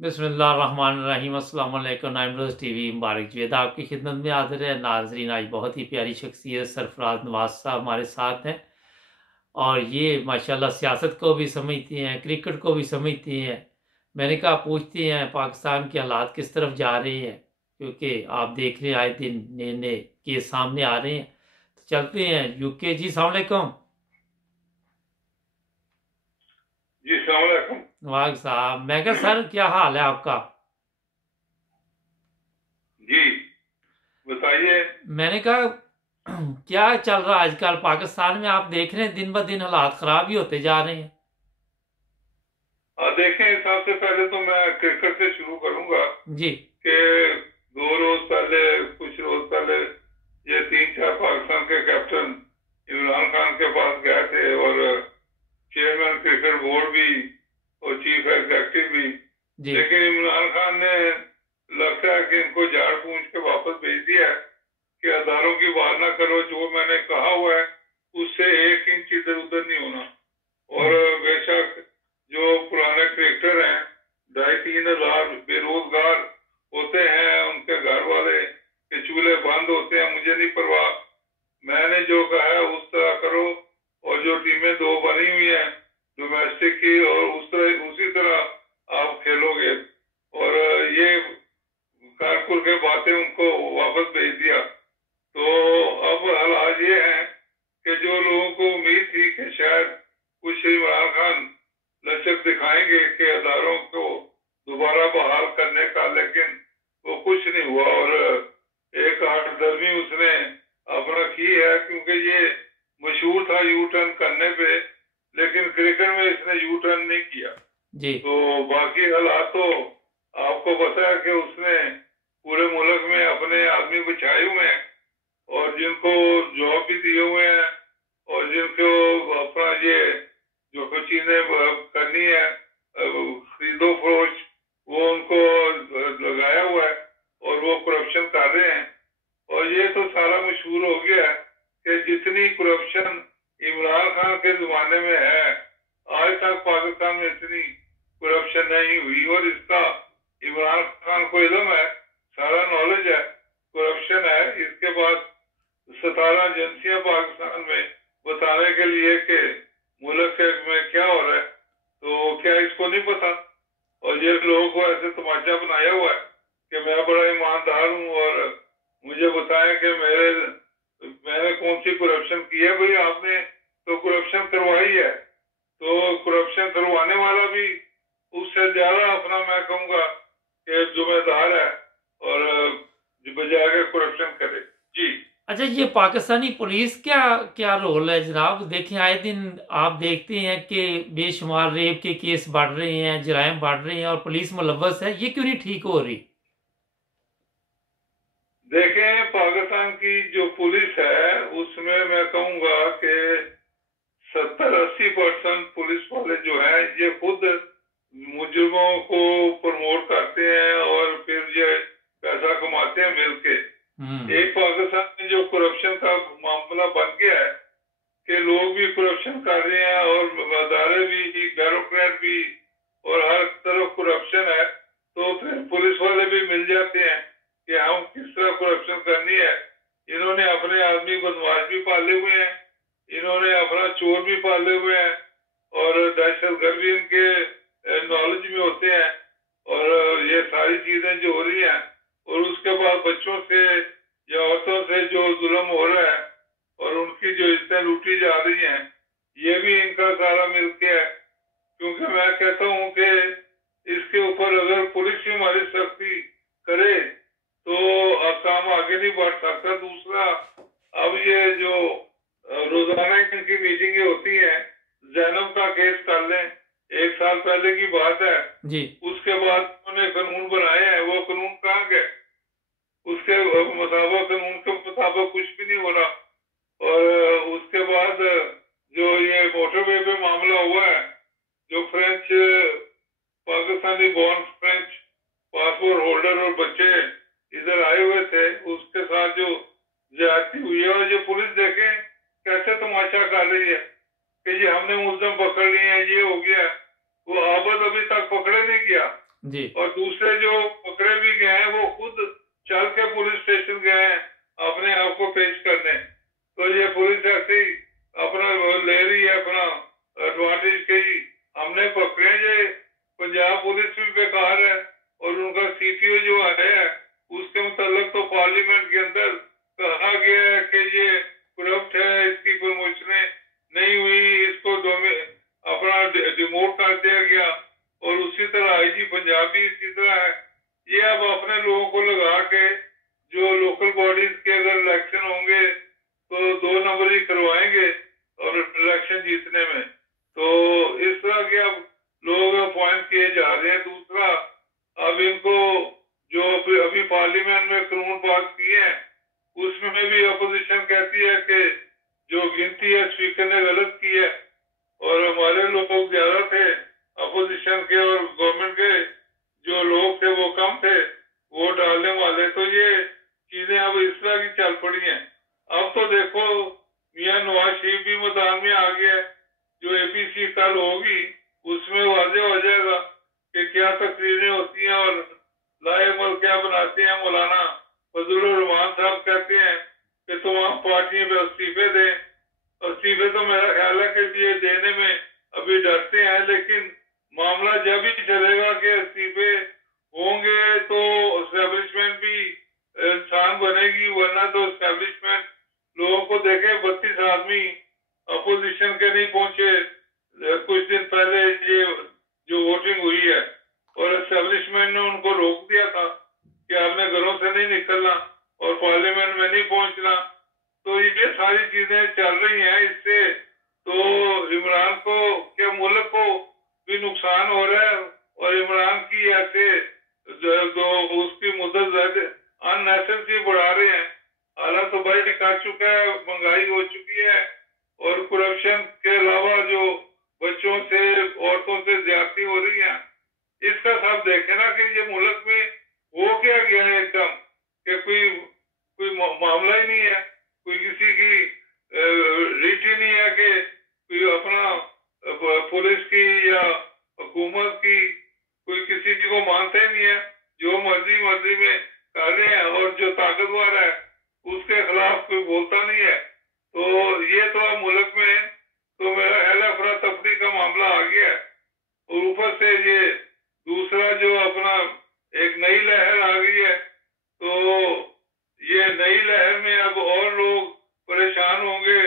बिस्मिल्लाहिर्रहमानिर्रहीम। अस्सलाम वालेकुम। नाइमरोज़ टीवी मुबारक जवेद आपकी खिदमत में हाजिर है। नाजरीन, आज बहुत ही प्यारी शख्सियत सरफराज नवाज साहब हमारे साथ हैं और ये माशाल्लाह सियासत को भी समझती हैं, क्रिकेट को भी समझती हैं। मैंने कहा पूछते हैं पाकिस्तान के हालात किस तरफ जा रहे हैं, क्योंकि आप देख रहे हैं आए दिन नए नए केस सामने आ रहे हैं। तो चलते हैं यूके जी। अस्सलाम वालेकुम। जी सलाम अलैकुम। नवाज साहब, मैं कहा सर क्या हाल है आपका? जी बताइए। मैंने कहा क्या चल रहा है आजकल पाकिस्तान में? आप देख रहे हैं दिन ब दिन हालात खराब ही होते जा रहे हैं। देखें, हिसाब से पहले तो मैं क्रिकेट से शुरू करूंगा जी। कि 2 रोज पहले, कुछ रोज पहले, ये 3-4 पाकिस्तान के कैप्टन इमरान खान के पास गए थे और चेयरमैन क्रिकेट बोर्ड भी और चीफ एग्जीक्यूटिव भी। जी। लेकिन इमरान खान ने लगता है कि इनको झाड़ पूंछ के वापस भेज दिया है कि अदारों की बात ना करो, जो मैंने कहा हुआ है उससे 1 इंच इधर उधर नहीं होना। और हम्म। बेशक जो पुराने क्रिकेटर हैं, 2,500-3,000 बेरोजगार होते हैं, उनके घर वाले के चूल्हे बंद होते हैं, मुझे नहीं परवाह। मैंने जो कहा है उस तरह करो, और जो टीमें 2 बनी हुई हैं डोमेस्टिक की, और उसी तरह आप खेलोगे। और ये कानपुर के बातें उनको वापस भेज दिया। तो अब हालात ये हैं कि जो लोगों को उम्मीद थी कि शायद कुछ इमरान खान लचक दिखाएंगे कि अदारों को दोबारा बहाल करने का, लेकिन वो कुछ नहीं हुआ। और एक हठधर्मी उसने अपना की है, क्योंकि ये मशहूर था यू टर्न करने पे, लेकिन क्रिकेट में इसने यू टर्न नहीं किया। जी। तो बाकी हालात तो आपको पता है कि उसने पूरे मुल्क में अपने आदमी बिछाए हुए हैं, और जिनको जॉब भी दिए हुए हैं, और जिनको अपना ये जो कुछ चीजें करनी है, खरीदो फरोश, वो उनको लगाया हुआ है, और वो करप्शन कर रहे हैं। और ये तो सारा मशहूर हो गया है कि जितनी करप्शन इमरान खान के जमाने में है, आज तक पाकिस्तान में इतनी करप्शन नहीं हुई। और इसका इमरान खान को इल्म है, सारा नॉलेज है, करप्शन है। इसके बाद 17 एजेंसियां पाकिस्तान में बताने के लिए कि मुल्क में क्या हो रहा है, तो क्या इसको नहीं पता? और ये लोगों को ऐसे तमाचा बनाया हुआ है कि मैं बड़ा ईमानदार हूँ, और मुझे बताएं कि मैंने कौन सी करप्शन की है। भाई आपने तो करप्शन करवाई है, तो करप्शन करवाने वाला भी उससे ज्यादा अपना, मैं कहूँगा कि जिम्मेदार है, और बजाय के करप्शन करे। जी अच्छा, ये पाकिस्तानी पुलिस क्या क्या रोल है जनाब? देखें आए दिन आप देखते हैं कि बेशुमार रेप के केस बढ़ रहे हैं, जराइम बढ़ रहे हैं और पुलिस मुलव्वस है। ये क्यों नहीं ठीक हो रही? देखें, पाकिस्तान की जो पुलिस है उसमें मैं कहूँगा कि 70-80% पुलिस वाले जो हैं ये खुद मुजरिमों को प्रमोट करते हैं, और फिर ये पैसा कमाते हैं मिलके। हम्म। एक पाकिस्तान में जो करप्शन का मामला बन गया है कि लोग भी करप्शन कर रहे हैं, और अदारे भी, ब्यूरोक्रेट भी, और हर तरफ करप्शन है। तो फिर पुलिस वाले भी मिल जाते हैं कि हम किस तरह करप्शन करनी है। इन्होंने अपने आदमी बदमाश भी पाले हुए हैं, इन्होंने अपना चोर भी पाले हुए हैं, और दहशतगर्द भी इनके नॉलेज में होते हैं। और ये सारी चीजें जो हो रही हैं, और उसके बाद बच्चों से या औरतों से जो जुल्म हो रहा है, और उनकी जो इज्जतें लूटी जा रही हैं, ये भी इनका सारा मिलके है। क्योंकि मैं कहता हूँ कि इसके ऊपर अगर पुलिस ही हमारी सख्ती करे तो काम आगे नहीं बढ़ सकता। दूसरा, अब ये जो रोजाना इनकी मीटिंगें होती हैं, जैनब का केस कर लें, 1 साल पहले की बात है। जी। उसके बाद उन्होंने कानून बनाए हैं, वो कानून कहाँ गए? उसके मुताबिक, कानून के मुताबिक कुछ भी नहीं हो रहा। और उसके बाद जो ये मोटरवे पे मामला हुआ है, जो French Pakistani born French passport holder और बच्चे इधर आए हुए थे, उसके साथ जो ज्यादती हुई है, और ये पुलिस देखें कैसे तमाशा कर रही है कि ये हमने मुलजम पकड़ लिए हैं, ये हो गया। वो आबद अभी तक पकड़े नहीं गया। जी। और दूसरे जो पकड़े भी गए हैं वो खुद चल के पुलिस स्टेशन गए हैं अपने आप को पेश करने। तो ये पुलिस ऐसे ही अपना वो ले रही है अपना एडवांटेज के ही हमने पकड़े। ये पंजाब पुलिस भी बेकार है और उनका सीपीओ जो है उसके मुताबिक तो पार्लियामेंट के अंदर कहा गया है कि ये करप्ट है, इसकी प्रमोशनें नहीं हुई, इसको अपना डिमोट कर दिया गया। और उसी तरह आईजी पंजाब भी इसी तरह है। ये अब अपने लोगों को लगा के जो लोकल बॉडीज के अगर इलेक्शन होंगे तो 2 नंबर ही करवाएंगे और इलेक्शन जीतने में। तो इस तरह के अब लोग अपॉइंट किए जा रहे हैं। दूसरा, अब इनको जो अभी पार्लियामेंट में कानून पास किए हैं उसमें भी अपोजिशन कहती है कि जो गिनती है स्पीकर ने गलत की है और हमारे लोग ज्यादा थे अपोजिशन के और गवर्नमेंट के जो लोग थे वो कम थे वोट डालने वाले। तो ये चीजें अब इस तरह की चल पड़ी हैं। अब तो देखो मियां नवाज शरीफ भी मैदान में आ गया है। जो एपीसी कल होगी उसमें वाजे हो जाएगा कि क्या तकरीरें होती हैं और लाएमल क्या बनाते हैं। मौलाना फजलुर रहमान साहब कहते हैं कि तमाम पार्टियों पे इस्तीफे दें। इस्तीफे तो मेरा ख्याल है कि ये देने में अभी डरते हैं, लेकिन मामला जब ही चलेगा कि इस्तीफे होंगे तो एस्टेब्लिशमेंट भी इंसान बनेगी, वरना तो एस्टेब्लिशमेंट लोगों को देखे 32 आदमी अपोजिशन के नहीं पहुंचे कुछ दिन पहले ये जो वोटिंग हुई है और एस्टेब्लिशमेंट ने उनको रोक दिया था कि आपने घरों से नहीं निकलना और पार्लियामेंट में नहीं पहुंचना। तो ये सारी चीजें चल रही हैं। इससे तो इमरान को क्या मुल्क को भी नुकसान हो रहा है और इमरान की ऐसे जो उसकी मुद्दत अननेसेसरी बढ़ा रहे हैं। हालांकि तो भाई कर चुका है, महंगाई हो चुकी है और करप्शन के अलावा जो बच्चों से औरतों से ज्यादती हो रही है इसका सब देखे ना कि ये मुल्क में हो क्या गया है एकदम कि कोई कोई मामला ही नहीं है, कोई किसी की रीच ही नहीं है कि कोई अपना पुलिस की या हुकूमत की कोई किसी को मानता ही नहीं है। जो मर्जी में कर रहे हैं और जो ताकतवर है उसके खिलाफ कोई बोलता नहीं है। तो ये तो अब मुल्क में तो मेरा ख्याल अफरा तफरी का मामला आ गया है। और ऊपर से ये दूसरा जो अपना एक नई लहर आ गई है। तो ये नई लहर में अब और लोग परेशान होंगे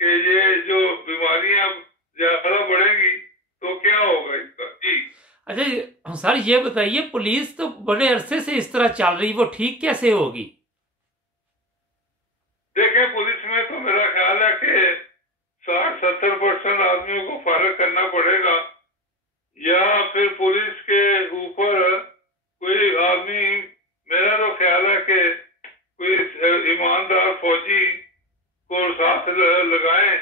कि ये जो बीमारियां अब ज्यादा बढ़ेंगी तो क्या होगा इसका। जी अच्छा सर, ये बताइए, पुलिस तो बड़े अरसे से इस तरह चल रही, वो ठीक कैसे होगी? देखें, पुलिस में तो मेरा ख्याल है कि 60-70% आदमियों को फारिग करना पड़ेगा या फिर पुलिस के ऊपर कोई आदमी, मेरा तो ख्याल है कि कोई ईमानदार फौजी को साथ लगाएं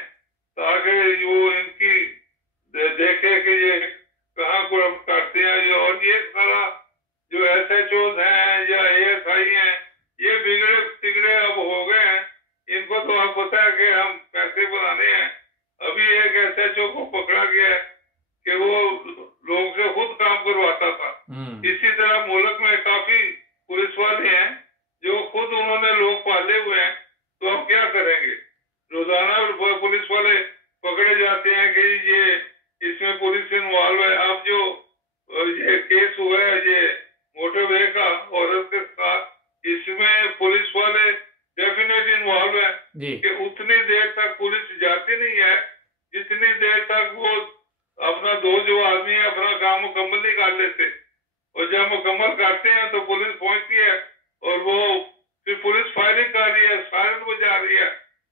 ताकि वो इनकी देखे कि ये कहाँ करप्ट करते हैं। और ये सारा जो SHOs हैं या ASI हैं ये बिगड़े तिगड़े अब हो गए हैं। इनको तो अब पता है कि हम पैसे बनाने हैं। अभी एक SHO को पकड़ा गया है कि वो लोगों से खुद काम करवाता था। इसी तरह मुल्क में काफी पुलिस वाले हैं जो खुद उन्होंने लोग पाले हुए हैं। तो अब क्या करेंगे? रोजाना पुलिस वाले पकड़े जाते हैं कि ये इसमें पुलिस इन्वॉल्व है। अब जो ये केस हुआ है ये मोटरवे का औरत के साथ, इसमें पुलिस वाले डेफिनेट इन्वॉल्व है कि उतनी देर तक पुलिस जाती नहीं है जितनी देर तक वो अपना जो आदमी है अपना काम मुकम्मल नहीं कर लेते। और जब मुकम्मल करते हैं तो पुलिस पहुंचती है और वो फिर पुलिस फायरिंग कर रही है, सायरन बजा रही है,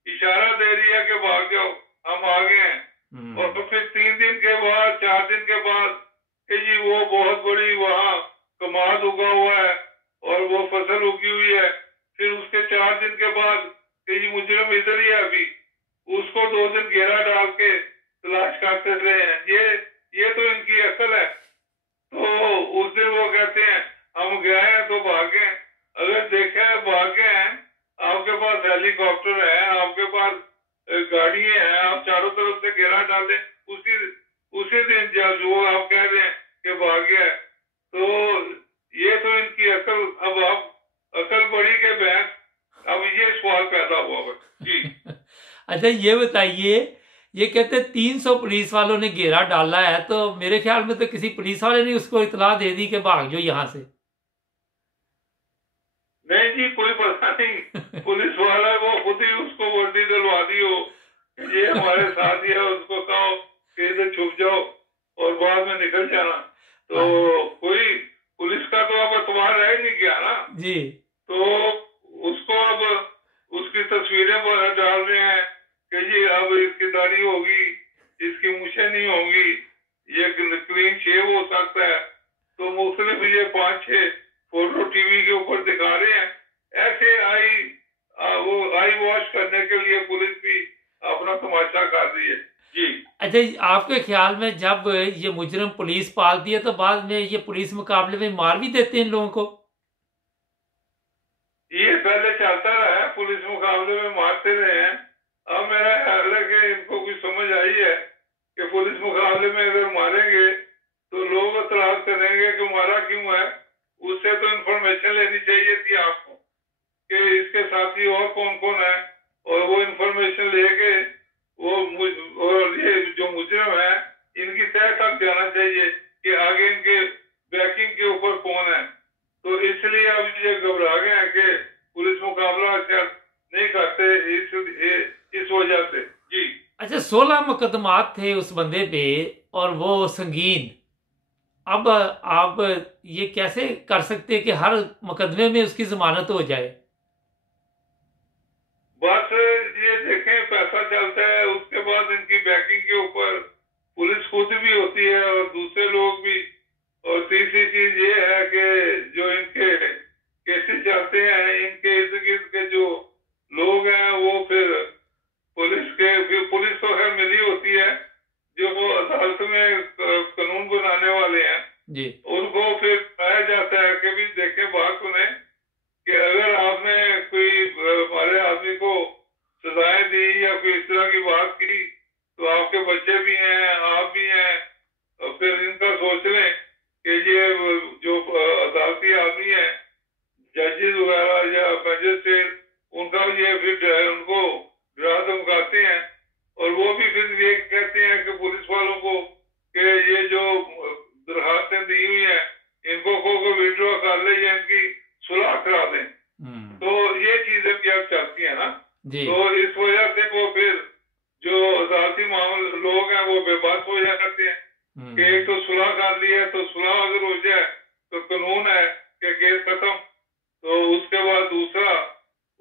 इशारा दे रही है कि भाग जाओ, हम आ गए हैं। और तो फिर 3 दिन के बाद 4 दिन के बाद कि जी वो बहुत बड़ी वहाँ कमाद उगा हुआ है और वो फसल उगी हुई है। फिर उसके 4 दिन के बाद कि जी मुजरिम इधर ही है, अभी उसको 2 दिन घेरा डाल के तलाश करते रहे हैं। ये तो इनकी अकल है। तो उस दिन वो कहते हैं हम गए हैं तो भागे। अगर देखा है भागे हैं, आपके पास हेलीकॉप्टर है, आपके पास गाड़ियां हैं, आप चारों तरफ से घेरा डालें उसी दिन जब जो आप कह रहे हैं कि भाग गया है। तो पड़ी के भैंस, अब ये सवाल पैदा हुआ जी। अच्छा ये बताइए, ये कहते 300 पुलिस वालों ने घेरा डाला है, तो मेरे ख्याल में तो किसी पुलिस वाले ने उसको इतला दे दी कि भाग जाओ यहाँ से। नहीं जी, कोई पता नहीं, पुलिस वाला वो खुद ही उसको वर्दी दिलवा दी हो, ये हमारे साथ ही है, उसको कहो कि इधर छुप जाओ और बाद में निकल जाना। तो कोई पुलिस का तो अब अतवार रह नहीं गया ना जी। तो उसको अब उसकी तस्वीरें डाल रहे हैं कि जी अब इसकी दाढ़ी होगी, इसकी मूछें नहीं होंगी, ये क्लीन शेव हो सकता है। तो मुख्तलिफ ये 5-6 फोटो टीवी के ऊपर दिखा रहे हैं। ऐसे वो आई वॉश करने के लिए पुलिस भी अपना तमाशा कर रही है जी। अच्छा, आपके ख्याल में जब ये मुजरिम पुलिस पालती है तो बाद में ये पुलिस मुकाबले में मार भी देते हैं इन लोगों को? ये पहले चलता रहा है, पुलिस मुकाबले में मारते रहे हैं। अब मेरा ख्याल है कि इनको कुछ समझ आई है कि पुलिस मुकाबले में अगर मारेंगे तो लोग एतराज करेंगे कि मारा क्यों है। उससे तो इंफॉर्मेशन लेनी चाहिए थी आपको कि इसके साथी और कौन कौन है, और वो इंफॉर्मेशन लेके और ये जो मुजरिम है इनकी तह तक जाना चाहिए कि आगे इनके बैकिंग के ऊपर कौन है। तो इसलिए अब ये घबरा गए हैं कि पुलिस मुकाबला अच्छा नहीं करते इस वजह से जी। अच्छा, 16 मुकदमात थे उस बंदे पे और वो संगीन। अब आप ये कैसे कर सकते हैं कि हर मुकदमे में उसकी जमानत हो जाए? बस ये देखें, पैसा चलता है, उसके बाद इनकी बैकिंग के ऊपर पुलिस खुद भी होती है और दूसरे लोग भी। और तीसरी चीज ये है कि जो इनके केसेस चलते हैं, इनके इर्द गिर्द के जो लोग हैं वो फिर पुलिस तो खैर मिली होती है, जो वो अदालत में कानून बनाने वाले हैं जी। उनको फिर पाया जाता है कि भी देखे बात सुने कि अगर आपने कोई हमारे आदमी को सजाएं दी या कोई इस तरह की बात की तो आपके बच्चे भी हैं, आप भी हैं, और फिर इनका सोच लें कि ये जो अदालती आदमी है, जजेस वगैरह या मजिस्ट्रेट, उनका ये फिर उनको डरा धमकाते हैं और वो भी फिर ये कहते हैं कि पुलिस वालों को कि ये जो दरखास्तें दी हुई हैं इनको को विड्रॉ कर ले या इनकी सुलह करा दें। तो ये चीजें भी अब चलती है ना जी। तो इस वजह से वो फिर जो अदालती मामले लोग हैं वो बेबस हो जाते हैं कि एक तो सुलह कर ली है, तो सुलह अगर हो जाए तो कानून है कि केस खत्म। तो उसके बाद दूसरा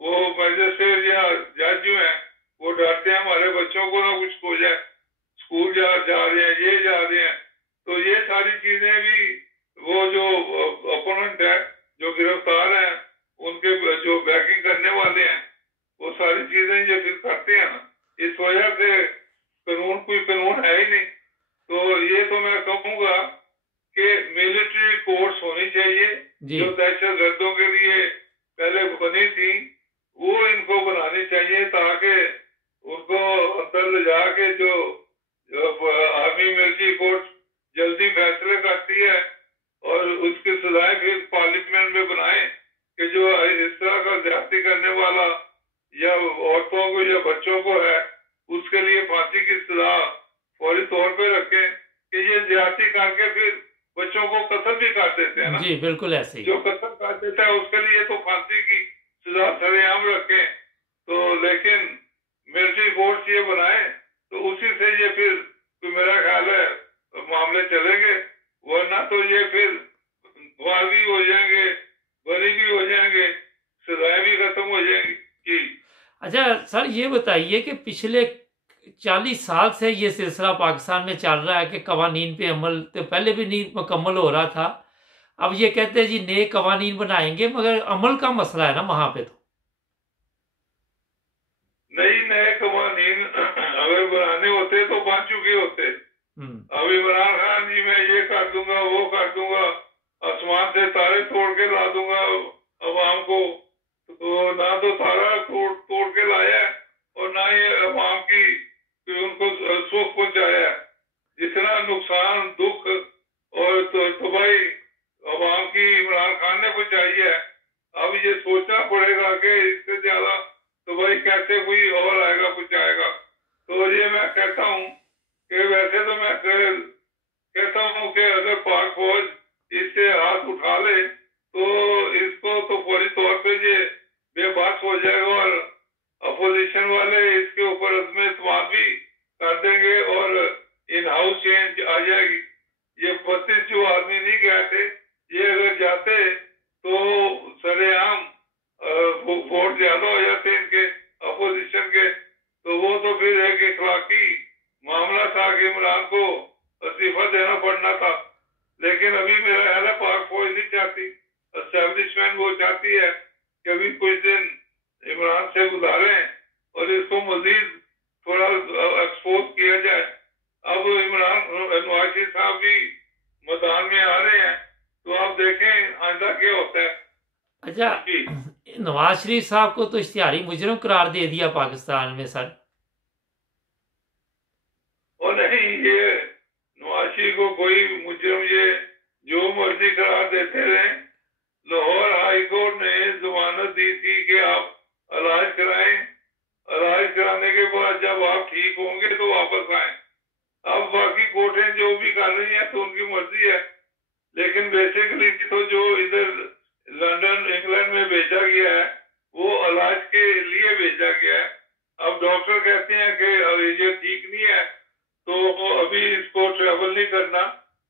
वो मजिस्ट्रेट या जज जो है वो डरते हैं हमारे बच्चों को ना कुछ हो जाए, स्कूल जा रहे हैं, ये जा रहे हैं। तो ये सारी चीजें भी वो जो अपोनेंट है, जो गिरफ्तार है, उनके जो बैकिंग करने वाले हैं, वो सारी चीजें ये फिर करते हैं ना। इस वजह से कोई कानून है ही नहीं। तो ये तो मैं कहूँगा कि मिलिट्री कोर्ट्स होनी चाहिए जो दहशत गर्दों के लिए पहले बनी थी, वो इनको बनानी चाहिए ताकि उनको अंदर ले जाके जो आर्मी मिलिट्री कोर्ट जल्दी फैसले करती है और उसकी सजाएं फिर पार्लियामेंट में बनाए कि जो इस तरह का ज्यादती करने वाला या औरतों को या बच्चों को है उसके लिए फांसी की सजा फौरी तौर पे रखें कि ये ज्यादती करके फिर बच्चों को कत्ल भी कर देते हैं ना जी। बिल्कुल ऐसे ही। जो कत्ल कर देता है उसके लिए तो फांसी की सजा सरेआम रखें। तो लेकिन मिलिट्री कोर्ट ये बनाए तो उसी से ये फिर तो मेरा ख्याल है मामले चलेंगे, वरना तो ये फिर गवाह भी हो जाएंगे, बरी भी हो जाएंगे, सजाएं भी खत्म हो जाएंगी जी। अच्छा सर, ये बताइए कि पिछले 40 साल से ये सिलसिला पाकिस्तान में चल रहा है कि कवानीन पे अमल तो पहले भी नहीं मुकम्मल हो रहा था। अब ये कहते हैं जी नए कवानीन बनाएंगे, मगर अमल का मसला है ना वहां पे। तो नए कवानीन अगर बनाने होते तो बन चुके होते। अब इमरान खान जी मैं ये कर दूंगा, वो कर दूंगा, आसमान से तारे तोड़ के ला दूंगा अवाम को, तो ना तो तारा तोड़ के लाया और ना ही अवाम की उनको सुख पहुंचाया। जितना नुकसान, दुख और तबाही अवाम की इमरान खान ने पहुंचाई है, अब अब ये सोचना पड़ेगा कि इससे ज्यादा तो भाई कैसे कोई और आएगा कुछ आएगा। तो ये मैं कहता हूँ कि वैसे तो मैं कहता हूँ कि अगर पाक फौज इससे हाथ उठा ले तो इसको तो फौरी तौर पे ये बेबस हो जाएगा और अपोजिशन वाले इसके ऊपर अज़्म एतमाद भी कर देंगे और इन हाउस चेंज आ जाएगी। ये 32 जो आदमी नहीं गए थे, ये अगर जाते तो सरेआम वोट ज्यादा हो जाते इनके अपोजिशन के, तो वो तो फिर एक इखलाकी मामला था कि इमरान को इस्तीफा देना पड़ना था। लेकिन अभी मेरा ख्याल है पाक फौज नहीं चाहती, एस्टेब्लिशमेंट वो चाहती है कि अभी कुछ दिन इमरान से गुजारें और इसको मजीद थोड़ा एक्सपोज किया जाए। अब इमरान नवाज शरीफ साहब भी मैदान में आ रहे हैं, तो आप देखें आइंदा क्या होता है। अच्छा, नवाज शरीफ साहब को तो इश्तिहारी मुजरिम करार दे दिया पाकिस्तान में सर। और नहीं, ये नवाज शरीफ को कोई मुजरिम ये जो मर्जी करार देते रहे। लाहौर हाई कोर्ट ने जमानत दी थी कि आप इलाज कराएं, इलाज कराने के बाद जब आप ठीक होंगे तो वापस आए। अब बाकी कोर्टें जो भी कर रही हैं तो उनकी मर्जी है, लेकिन बेसिकली तो जो इधर लंदन इंग्लैंड में भेजा गया है वो इलाज के लिए भेजा गया है। अब डॉक्टर कहते हैं कि ये ठीक नहीं है तो अभी इसको ट्रेवल नहीं करना,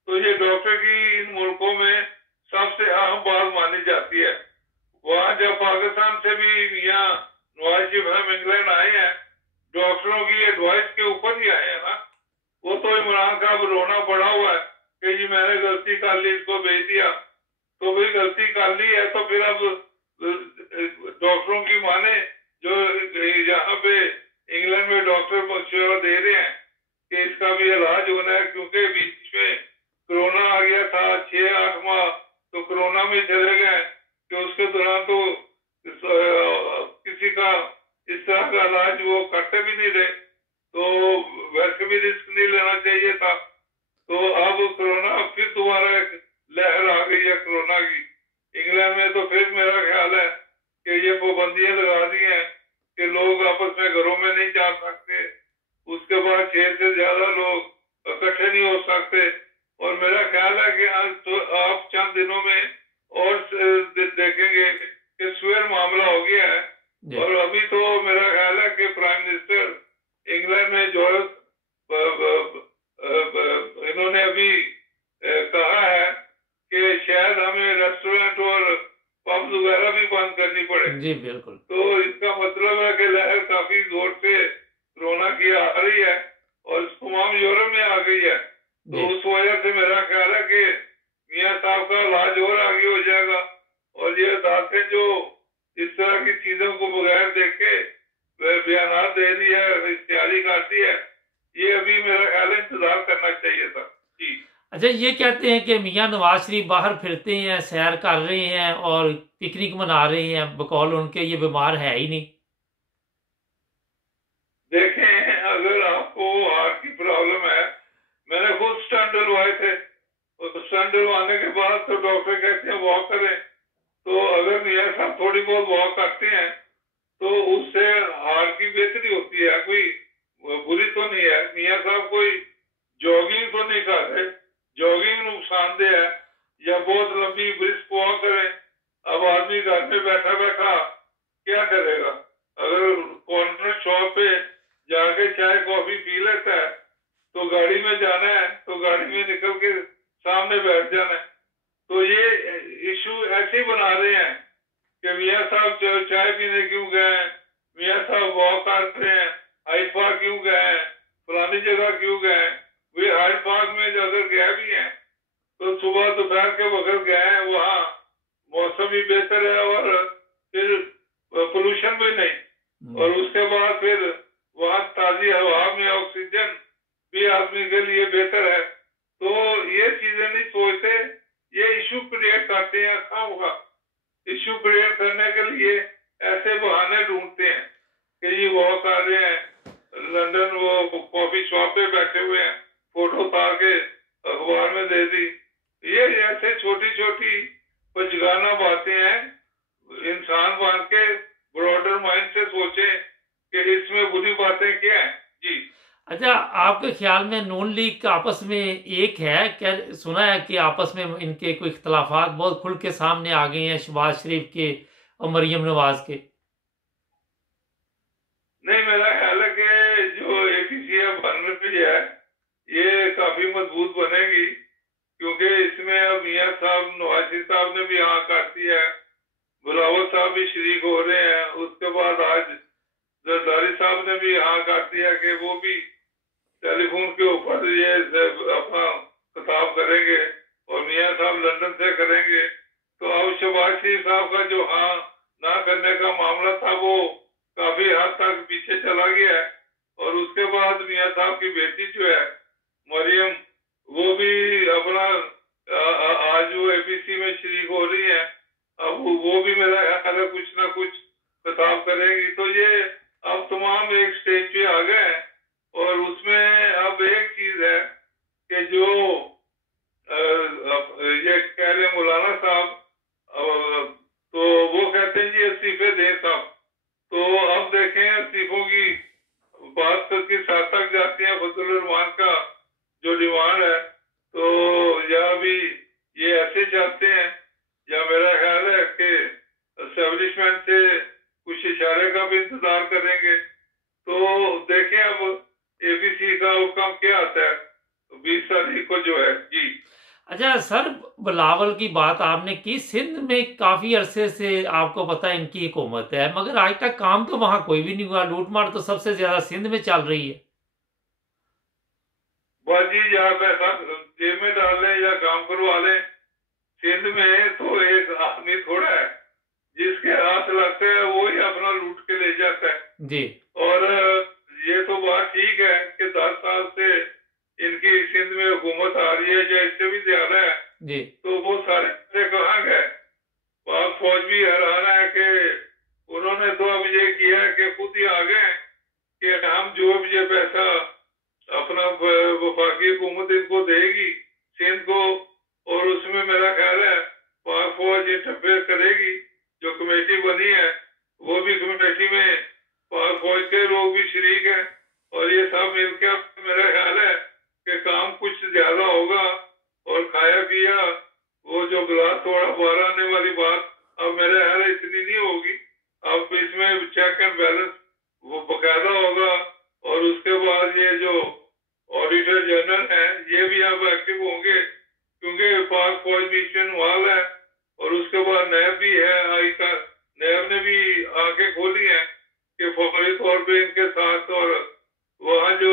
तो ये डॉक्टर की इन मुल्कों में सबसे अहम बात मानी जाती है। वहां जब पाकिस्तान से भी यहाँ नवाज शरीफ हम इंग्लैंड आए हैं, डॉक्टरों की एडवाइस के ऊपर ही आए हैं ना। वो तो इमरान का अब रोना पड़ा हुआ है कि जी मैंने गलती कर ली, इसको भेज दिया। तो भाई गलती कर ली है तो फिर अब डॉक्टरों की माने जो यहाँ पे इंग्लैंड में डॉक्टर मशवरा दे रहे हैं कि इसका भी इलाज होना है, क्योंकि बीच में कोरोना आ गया था 6-8 माह, तो कोरोना में चले गए कि उसके दौरान तो किसी का इस तरह का इलाज वो करते भी नहीं रहे, तो वैसे भी रिस्क नहीं लेना चाहिए था। तो अब कोरोना फिर दोबारा एक लहर आ गई है कोरोना की इंग्लैंड में, तो फिर मेरा ख्याल है कि ये पाबंदियां लगा दी हैं कि लोग आपस में घरों में नहीं जा सकते, उसके बाद 6 से ज्यादा लोग इकट्ठे नहीं हो सकते। और मेरा ख्याल है कि आज तो आप चंद दिनों में और देखेंगे कि स्वेर मामला हो गया है। और अभी तो मेरा ख्याल है कि प्राइम मिनिस्टर इंग्लैंड में जो इन्होंने अभी कहा है कि शायद हमें रेस्टोरेंट और पब्स वगैरह भी बंद करनी पड़े। जी बिल्कुल। तो इसका मतलब है कि लहर काफी जोर से कोरोना की आ रही है और तमाम यूरोप में आ गई है। तो उस वजह से मेरा ख्याल है कि मियां साहब का इलाज और आगे हो जाएगा। और ये अदालतें जो इस तरह की चीजों को बगैर देखे बयान दे रही है, इश्तिहारी करती है, ये अभी मेरा ख्याल है इंतजार करना चाहिए था। जी अच्छा, ये कहते हैं कि मियां नवाज शरीफ बाहर फिरते हैं, सैर कर रहे हैं और पिकनिक मना रहे हैं, बकौल उनके ये बीमार है ही नहीं। देखें, अगर आपको हार्ट की प्रॉब्लम है, मैंने खुद स्टंट डलवाए थे, स्टंट डलवाने के बाद तो डॉक्टर कहते हैं वॉक करें। तो अगर मियां साहब थोड़ी बहुत वॉक करते हैं तो उससे हार्ट की बेहतरी होती है, कोई बुरी तो नहीं है। मियां साहब कोई जॉगिंग तो नहीं कर रहे, जॉगिंग नुकसानदेह है, या बहुत लंबी ब्रिस्क वॉक करें। अब आदमी घर में बैठा बैठा क्या करेगा? अगर कॉर्नर शॉप पे जाके चाय कॉफी पी लेता है तो गाड़ी में जाना है तो गाड़ी में निकल के सामने बैठ जाना है। तो ये इशू ऐसे ही बना रहे हैं कि मियां साहब चाय पीने क्यों गए, मियां साहब वॉक कर रहे हैं, हाइड पार्क क्यों गए, फलानी जगह क्यों गए। वे हाइड पार्क में अगर गए भी हैं तो सुबह दोपहर के वक्त गए हैं, वहाँ मौसम भी बेहतर है और फिर पोल्यूशन भी नहीं, और उसके बाद फिर वहाँ ताजी हवा में ऑक्सीजन भी आदमी के लिए बेहतर है। तो ये चीजें नहीं सोचते, ये इशू क्रिएट करते हैं, खामखा इशू क्रिएट करने के लिए ऐसे बहाने ढूंढते हैं कि ये वॉक कर रहे हैं, लंदन वो कॉफी शॉप पे बैठे हुए हैं, फोटो उतार के अखबार में दे दी। ये ऐसे छोटी छोटी बचगाना बातें हैं, इन पूरी बातें क्या है जी। अच्छा, आपके ख्याल में नून लीग का आपस में एक है क्या? सुना है कि आपस में इनके कोई इख्तलाफात बहुत खुल के सामने आ गए हैं, शहबाज शरीफ के और मरियम नवाज के। नहीं, मेरा ख्याल है कि जो APC अब बन रही है ये काफी मजबूत बनेगी, क्योंकि इसमें अब मियां साहब नवाजी साहब ने भी हाँ कर दिया है, बिलावल साहब भी शरीक हो रहे हैं, उसके बाद आज जरदारी साहब ने भी हाँ कर दिया कि वो भी टेलीफोन के ऊपर ये अपना खिताब करेंगे और मियां साहब लंदन से करेंगे। तो अब शहबाज शरीफ साहब का जो हाँ ना करने का मामला था वो काफी हद तक पीछे चला गया है, और उसके बाद मियां साहब की बेटी जो है मरियम, वो भी अपना आज वो APC में शरीक हो रही है। अब वो भी मेरा ख्याल है कुछ ना कुछ खिताब करेंगी। तो ये अब तमाम एक स्टेज पे आ गए हैं, और उसमें अब एक चीज है कि जो ये कह रहे मौलाना साहब, तो वो कहते हैं जी इस्तीफे दें साहब। तो अब देखें इस्तीफों की बात किस हद तक जाती है। फजलुर रहमान का जो डिमांड है, तो या भी ये ऐसे चाहते हैं, या मेरा ख्याल है कि एस्टेब्लिशमेंट से कुछ इशारे का भी इंतजार करेंगे। तो देखें अब APC का हुक्म क्या आता है 20 तारीख को जो है जी। अच्छा सर, बिलावल की बात आपने की, सिंध में काफी अरसे से आपको पता है इनकी हुकूमत है, मगर आज तक काम तो वहां कोई भी नहीं हुआ। लूटमार तो सबसे ज्यादा सिंध में चल रही है। बस जी, या पैसा जेब में डाल लें या काम करवा लें। सिंध में तो एक आदमी थोड़ा है जिसके हाथ लगते हैं वो ही अपना लूट के ले जाता है जी। और ये तो बात ठीक है कि 10 साल से इनकी सिंध में हुकूमत आ रही है या इससे भी ज्यादा है जी। तो वो सारे पैसे कहाँ गए। पाक फौज भी हैरान है कि उन्होंने तो अब ये किया है कि खुद ही आ गए कि हम जो भी ये पैसा अपना वफाकी हुकूमत इनको देगी सिंध को, और उसमें मेरा ख्याल है पाक फौज इंटरफेयर करेगी। जो कमेटी बनी है वो भी कमेटी में पाक फौज के लोग भी शरीक हैं, और ये सब मिलकर मेरा ख्याल है कि काम कुछ ज्यादा होगा। और खाया पिया वो जो गिलास थोड़ा बाहर आने वाली बात अब मेरे ख्याल है इतनी नहीं होगी। अब इसमें चेक एंड बैलेंस वो बकायदा होगा, और उसके बाद ये जो ऑडिटर जनरल है ये भी अब एक्टिव होंगे, क्योंकि पाक फौज भी इसमें इन्वॉल्व है। और उसके बाद नैब भी है, आई का नैब ने भी आंखें खोली हैं कि फौरी तौर पे इनके साथ, और वहाँ जो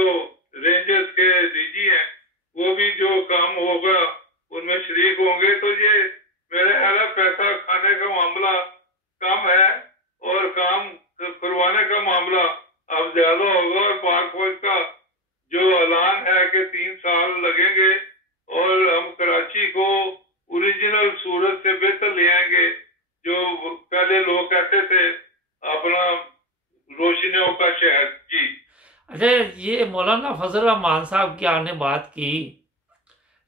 रेंजर्स के DG हैं वो भी जो काम होगा उनमें शरीक होंगे। तो ये मेरे ख्याल है पैसा खाने का मामला कम है और काम करवाने का मामला अब ज्यादा होगा। और पाक फौज का जो ऐलान है कि 3 साल लगेंगे और हम कराची को ओरिजिनल सूरत से बेहतर ले आएंगे, जो पहले लोग कहते थे अपना रोशनियों का शहर जी। अच्छा, ये मौलाना फजल रहमान साहब की आपने बात की,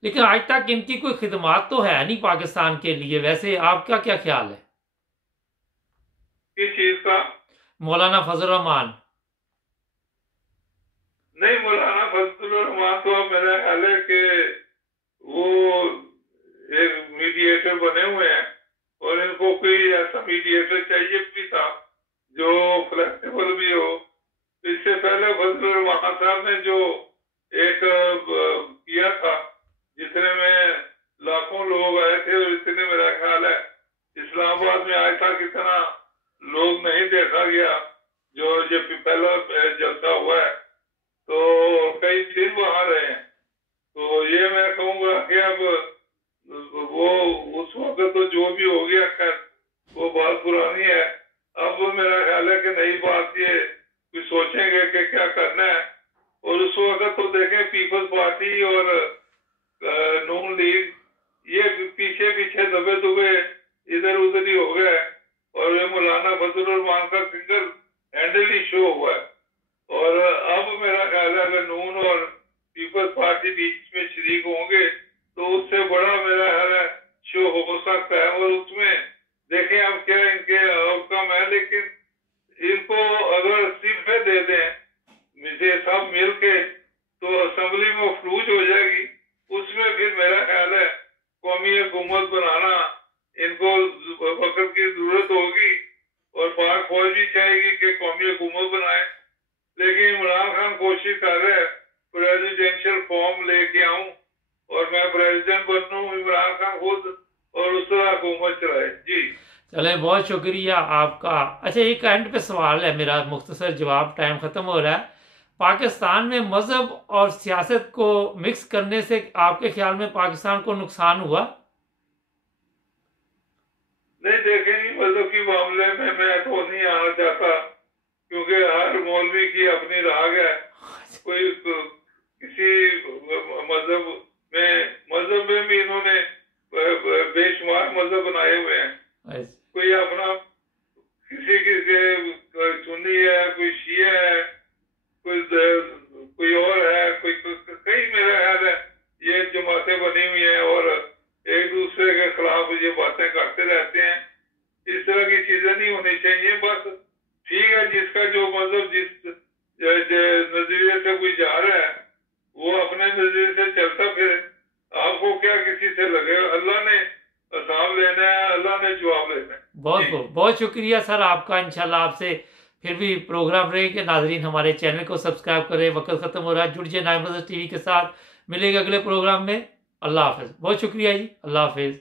लेकिन आज तक इनकी कोई खिदमात तो है नहीं पाकिस्तान के लिए। वैसे आपका क्या ख्याल है? किस चीज का? मौलाना फजल रहमान। नहीं, मौलाना फजल रहमान तो मेरा ख्याल है कि वो एक मीडिएटर बने हुए हैं, और इनको कोई ऐसा मीडिएटर चाहिए भी था जो फ्लेक्सिबल भी हो। इससे पहले फजल रहमान साहब ने जो एक किया था जितने में लाखों लोग आए थे, और इतने मेरा ख्याल है इस्लामाबाद में आज तक इतना लोग नहीं देखा गया जो ये पहला जलसा हुआ है। तो कई दिन वहां रहे हैं। तो ये मैं कहूंगा कि अब वो उस वक्त तो जो भी हो गया खैर वो बात पुरानी है। अब मेरा ख्याल है कि नई बात ये कुछ सोचेंगे कि क्या करना है। और उस वक्त तो देखें पीपल्स पार्टी और नून लीग ये पीछे पीछे दबे दुबे इधर उधर ही हो गए, और ये मौलाना फजल रहमान का सिंगल हैंडल शो हुआ है। और अब मेरा ख्याल है अगर नून और पीपल्स पार्टी बीच में शरीक होंगे तो उससे बड़ा मेरा ख्याल है शो हो सकता है। और उसमें बनाना इनको वक्त की जरूरत होगी और पाक फौज भी चाहेगी कि कौमी हुकूमत बनाए, लेकिन इमरान खान कोशिश कर रहे हैं प्रेसिडेंशियल फॉर्म लेके आऊं और मैं प्रेसिडेंट बनूं, इमरान खान खुद, और उस तरह हुकूमत चलाए। जी चले, बहुत शुक्रिया आपका। अच्छा, एक एंड पे सवाल है मेरा, मुख्तसर जवाब, टाइम खत्म हो रहा है। पाकिस्तान में मजहब और सियासत को मिक्स करने से आपके ख्याल में पाकिस्तान को नुकसान हुआ? नहीं, देखेंगे मजहब के मामले में मैं तो नहीं आना चाहता, क्योंकि हर मौलवी की अपनी राग है। कोई किसी मजहब में भी इन्होंने बेशुमार मजहब बनाए हुए हैं। कोई अपना किसी सुन्नी है, कोई शिया है, कोई और है, कोई कई, मेरा ख्याल है ये जमातें बनी हुई हैं और एक दूसरे के खिलाफ ये बातें करते रहते हैं। इस तरह की चीजें नहीं होनी चाहिए। बस ठीक है, जिसका जो मजहब जिस नजरिए से कोई जा रहा है वो अपने नजरिए से चलता फिरे, आपको क्या किसी से लगे। अल्लाह ने हिसाब लेना है, अल्लाह ने जवाब लेना है। बहुत बहुत शुक्रिया सर आपका। इंशाल्लाह आपसे फिर भी प्रोग्राम रहेंगे। नाजरीन, हमारे चैनल को सब्सक्राइब करें। वक्त खत्म हो रहा है, जुड़ जाए नाइम ब्रदर्स टीवी के साथ। मिलेगा अगले प्रोग्राम में। अल्लाह हाफिज। बहुत शुक्रिया जी, अल्लाह हाफिज।